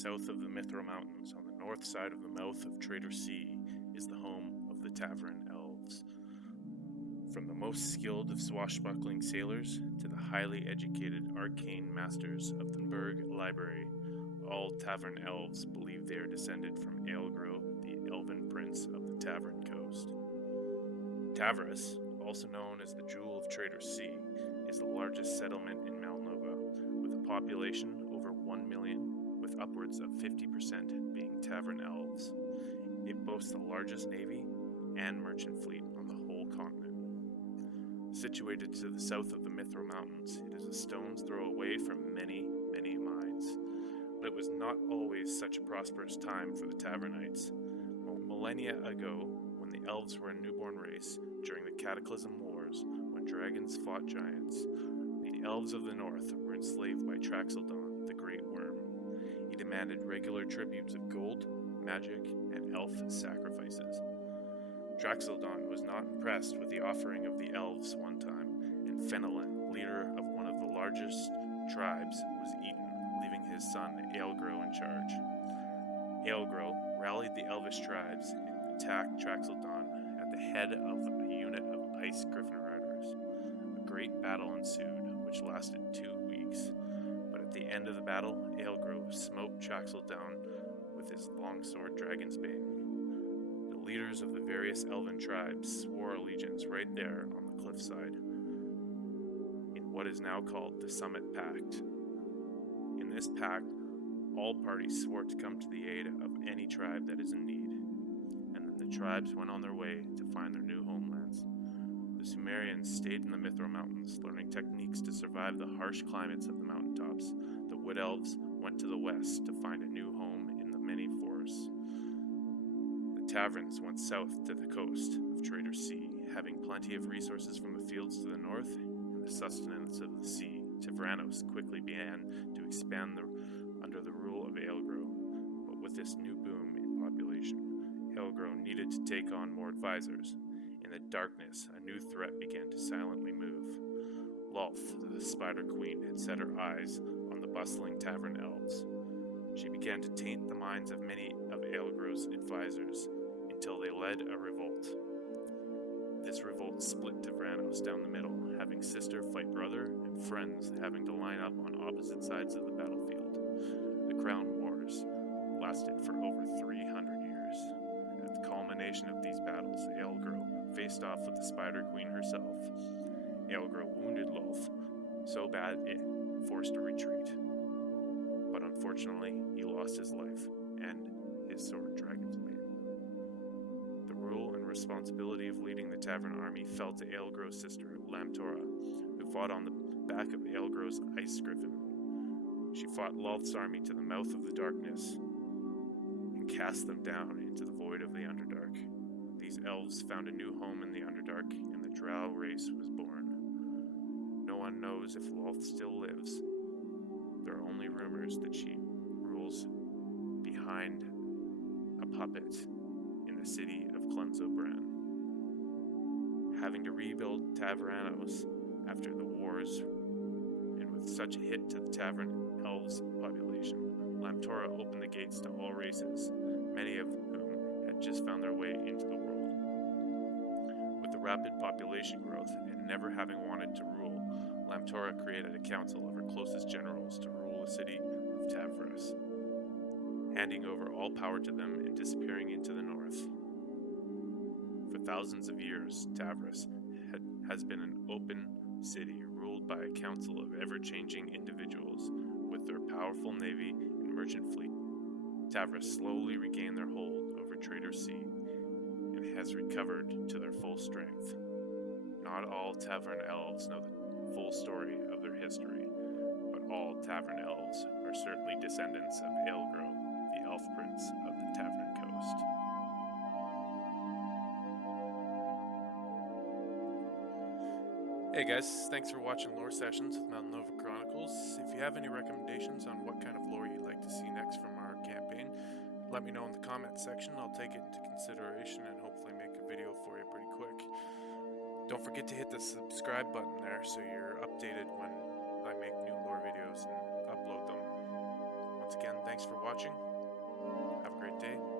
south of the Mithril Mountains, on the north side of the mouth of Traitor Sea, is the home of the Tavran Elves. From the most skilled of swashbuckling sailors to the highly educated arcane masters of the Burg Library, all Tavran Elves believe they are descended from Aelgro, the elven prince of the Tavern Coast. Tavris, also known as the Jewel of Traitor Sea, is the largest settlement in Malnova, with a population over 1 million, with upwards of 50% being Tavran Elves. It boasts the largest navy and merchant fleet on the whole continent. Situated to the south of the Mithril Mountains, it is a stone's throw away from many, many mines. But it was not always such a prosperous time for the Tavernites. Millennia ago, when the elves were a newborn race, during the Cataclysm Wars, when dragons fought giants, the elves of the north were enslaved by Traxeldon, the Great Worm. He demanded regular tributes of gold, magic, and elf sacrifices. Traxeldon was not impressed with the offering of the elves one time, and Fenelon, leader of one of the largest tribes, was eaten, leaving his son Aelgro in charge. Aelgro rallied the elvish tribes and attacked Traxeldon at the head of a unit of ice griffin riders. A great battle ensued, which lasted 2 weeks, but at the end of the battle, Aelgro smote Traxeldon with his longsword Dragon's Bane. The leaders of the various elven tribes swore allegiance right there on the cliffside, in what is now called the Summit Pact. In this pact, all parties swore to come to the aid of any tribe that is in need, and then the tribes went on their way to find their new homelands. The Sumerians stayed in the Mithril Mountains, learning techniques to survive the harsh climates of the mountaintops. The Wood Elves went to the west to find a new home in the many forests. The Tavrans went south to the coast of Traitor Sea, having plenty of resources from the fields to the north and the sustenance of the sea. Tavranos quickly began to expand under the rule of Aelgro, but with this new boom in population, Aelgro needed to take on more advisors. In the darkness, a new threat began to silently move. Lolth, the Spider Queen, had set her eyes on the bustling Tavran Elves. She began to taint the minds of many of Aelgro's advisors until they led a revolt. This revolt split Tavranos down the middle, having sister fight brother and friends having to line up on opposite sides of the battlefield. The Crown Wars lasted for over 300 years. At the culmination of these battles, Aelgro faced off with the Spider Queen herself. Aelgro wounded Lolth so bad it forced a retreat. But unfortunately, he lost his life and his sword Dragon's Bane. The rule and responsibility of leading the Tavern army fell to Aelgro's sister, Lamtora, who fought on the back of Aelgro's ice griffin. She fought Lolth's army to the mouth of the darkness and cast them down into the void of the Underdark. These elves found a new home in the Underdark, and the Drow race was born. No one knows if Lolth still lives. There are only rumors that she rules behind a puppet in the city of Clensobran. Having to rebuild Tavranos after the wars, and with such a hit to the Tavran Elves population, Lamtora opened the gates to all races, many of whom had just found their way into the world. With the rapid population growth and never having wanted to rule, Lamtora created a council of her closest generals to rule the city of Tavris, handing over all power to them and disappearing into the north. For thousands of years, Tavris has been an open city ruled by a council of ever-changing individuals. With their powerful navy and merchant fleet, Tavris slowly regained their hold over Traitor Sea and has recovered to their full strength. Not all Tavern Elves know the full story of their history, but all Tavern Elves are certainly descendants of Aelgro, the elf prince of the Tavern Coast. Hey guys, thanks for watching Lore Sessions with Malnova Chronicles. If you have any recommendations on what kind of lore you'd like to see next from our campaign, let me know in the comments section. I'll take it into consideration and hopefully make a video for you pretty quick. Don't forget to hit the subscribe button there so you're updated when I make new lore videos and upload them. Once again, thanks Thanks for watching. Have a great day.